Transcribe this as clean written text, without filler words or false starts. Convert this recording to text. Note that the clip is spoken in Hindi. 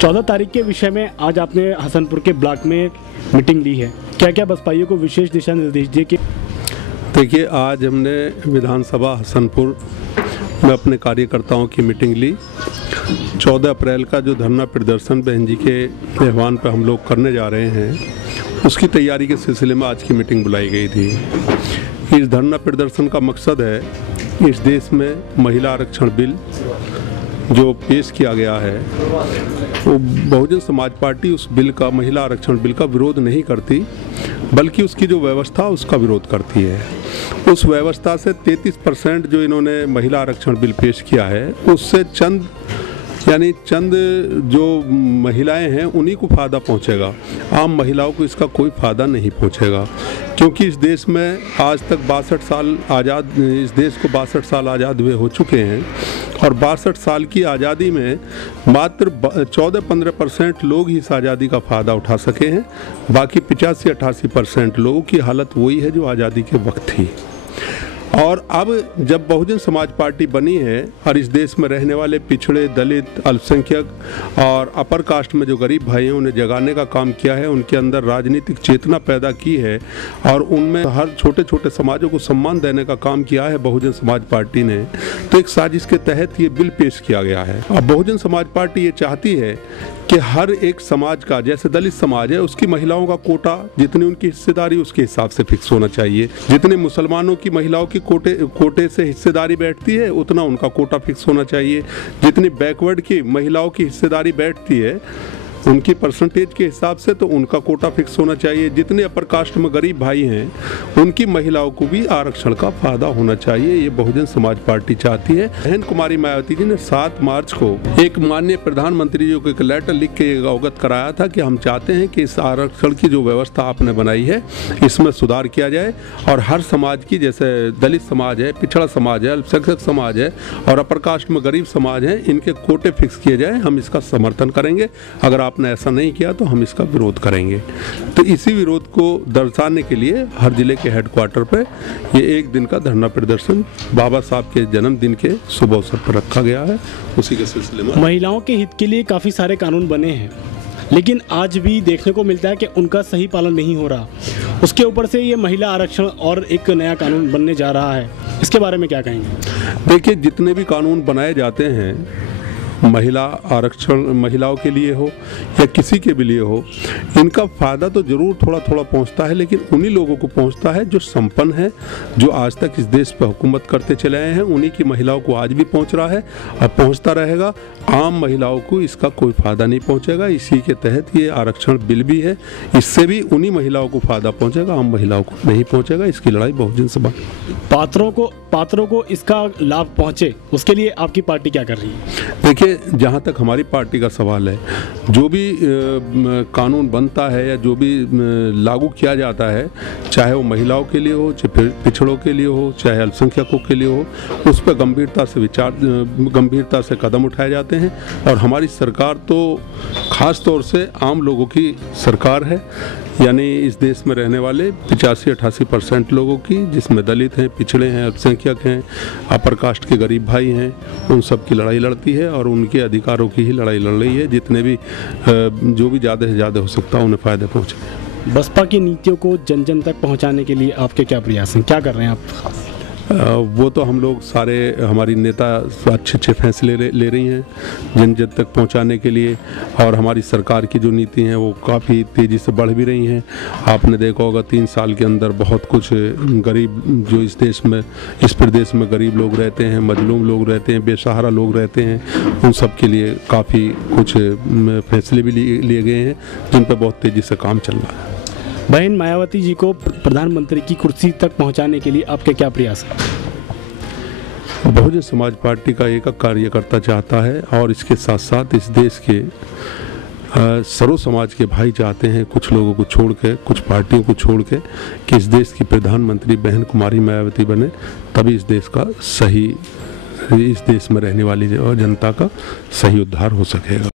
14 तारीख के विषय में आज आपने हसनपुर के ब्लॉक में मीटिंग ली है, क्या क्या बसपाइयों को विशेष दिशा निर्देश दिए? कि देखिए, आज हमने विधानसभा हसनपुर में अपने कार्यकर्ताओं की मीटिंग ली। 14 अप्रैल का जो धरना प्रदर्शन बहन जी के आह्वान पर हम लोग करने जा रहे हैं, उसकी तैयारी के सिलसिले में आज की मीटिंग बुलाई गई थी। इस धरना प्रदर्शन का मकसद है इस देश में महिला आरक्षण बिल जो पेश किया गया है, वो बहुजन समाज पार्टी उस बिल का, महिला आरक्षण बिल का विरोध नहीं करती, बल्कि उसकी जो व्यवस्था उसका विरोध करती है। उस व्यवस्था से 33% जो इन्होंने महिला आरक्षण बिल पेश किया है, उससे चंद जो महिलाएं हैं उन्हीं को फ़ायदा पहुंचेगा। आम महिलाओं को इसका कोई फ़ायदा नहीं पहुंचेगा, क्योंकि इस देश में आज तक 62 साल आज़ाद, इस देश को 62 साल आज़ाद हुए हो चुके हैं, और 62 साल की आज़ादी में मात्र 14-15% लोग ही इस आज़ादी का फ़ायदा उठा सके हैं। बाकी 85-88% लोगों की हालत वही है जो आज़ादी के वक्त थी। और अब जब बहुजन समाज पार्टी बनी है और इस देश में रहने वाले पिछड़े, दलित, अल्पसंख्यक और अपर कास्ट में जो गरीब भाई हैं, उन्हें जगाने का काम किया है, उनके अंदर राजनीतिक चेतना पैदा की है और उनमें हर छोटे छोटे समाजों को सम्मान देने का काम किया है बहुजन समाज पार्टी ने, तो एक साजिश के तहत ये बिल पेश किया गया है। अब बहुजन समाज पार्टी ये चाहती है कि हर एक समाज का, जैसे दलित समाज है, उसकी महिलाओं का कोटा, जितनी उनकी हिस्सेदारी उसके हिसाब से फिक्स होना चाहिए। जितने मुसलमानों की महिलाओं की कोटे से हिस्सेदारी बैठती है, उतना उनका कोटा फिक्स होना चाहिए। जितनी बैकवर्ड की महिलाओं की हिस्सेदारी बैठती है, उनकी परसेंटेज के हिसाब से तो उनका कोटा फिक्स होना चाहिए। जितने अपर कास्ट में गरीब भाई हैं, उनकी महिलाओं को भी आरक्षण का फायदा होना चाहिए। ये बहुजन समाज पार्टी चाहती है। बहन कुमारी मायावती जी ने 7 मार्च को एक माननीय प्रधानमंत्री जी को एक लेटर लिख के अवगत कराया था कि हम चाहते हैं कि इस आरक्षण की जो व्यवस्था आपने बनाई है, इसमें सुधार किया जाए और हर समाज की, जैसे दलित समाज है, पिछड़ा समाज है, अल्पसंख्यक समाज है और अपर कास्ट में गरीब समाज है, इनके कोटे फिक्स किए जाए। हम इसका समर्थन करेंगे। अगर आपने ऐसा नहीं किया तो हम इसका विरोध करेंगे। तो इसी विरोध को दर्शाने के लिए हर जिले के हेडक्वार्टर पे ये एक दिन का धरना प्रदर्शन बाबा साहब के जन्मदिन के शुभ अवसर पर रखा गया है। उसी के सिलसिले में महिलाओं के हित के लिए काफ़ी सारे कानून बने हैं, लेकिन आज भी देखने को मिलता है कि उनका सही पालन नहीं हो रहा। उसके ऊपर से ये महिला आरक्षण और एक नया कानून बनने जा रहा है, इसके बारे में क्या कहेंगे? देखिए, जितने भी कानून बनाए जाते हैं, महिला आरक्षण महिलाओं के लिए हो या किसी के भी लिए हो, इनका फ़ायदा तो ज़रूर थोड़ा थोड़ा पहुंचता है, लेकिन उन्हीं लोगों को पहुंचता है जो संपन्न है, जो आज तक इस देश पर हुकूमत करते चले आए हैं। उन्हीं की महिलाओं को आज भी पहुंच रहा है और पहुंचता रहेगा। आम महिलाओं को इसका कोई फ़ायदा नहीं पहुंचेगा। इसी के तहत ये आरक्षण बिल भी है। इससे भी उन्हीं महिलाओं को फ़ायदा पहुंचेगा, आम महिलाओं को नहीं पहुंचेगा। इसकी लड़ाई बहुजन समाज पात्रों को इसका लाभ पहुंचे, उसके लिए आपकी पार्टी क्या कर रही है? देखिए, जहाँ तक हमारी पार्टी का सवाल है, जो भी कानून बनता है या जो भी लागू किया जाता है, चाहे वो महिलाओं के लिए हो, चाहे पिछड़ों के लिए हो, चाहे अल्पसंख्यकों के लिए हो, उस पर गंभीरता से कदम उठाए जाते हैं। और हमारी सरकार तो ख़ास तौर से आम लोगों की सरकार है, यानी इस देश में रहने वाले 85-88% लोगों की, जिसमें दलित हैं, पिछड़े हैं, अल्पसंख्यक हैं, अपर कास्ट के गरीब भाई हैं, उन सब की लड़ाई लड़ती है और उनके अधिकारों की ही लड़ाई लड़ रही है। जितने भी जो भी ज़्यादा से ज़्यादा हो सकता है उन्हें फ़ायदे पहुँचे। बसपा की नीतियों को जन जन तक पहुँचाने के लिए आपके क्या प्रयास हैं, क्या कर रहे हैं आप? वो तो हम लोग सारे, हमारी नेता अच्छे फैसले ले रही हैं जन जन तक पहुंचाने के लिए, और हमारी सरकार की जो नीति हैं वो काफ़ी तेज़ी से बढ़ भी रही हैं। आपने देखा होगा 3 साल के अंदर बहुत कुछ गरीब, जो इस प्रदेश में गरीब लोग रहते हैं, मजलूम लोग रहते हैं, बेसहारा लोग रहते हैं, उन सब के लिए काफ़ी कुछ फैसले भी लिए गए हैं, जिन पर बहुत तेज़ी से काम चल रहा है। बहन मायावती जी को प्रधानमंत्री की कुर्सी तक पहुंचाने के लिए आपके क्या प्रयास हैं? बहुजन समाज पार्टी का एक कार्यकर्ता चाहता है, और इसके साथ साथ इस देश के सर्व समाज के भाई चाहते हैं, कुछ लोगों को छोड़ के, कुछ पार्टियों को छोड़ के, कि इस देश की प्रधानमंत्री बहन कुमारी मायावती बने, तभी इस देश में रहने वाली जनता का सही उद्धार हो सकेगा।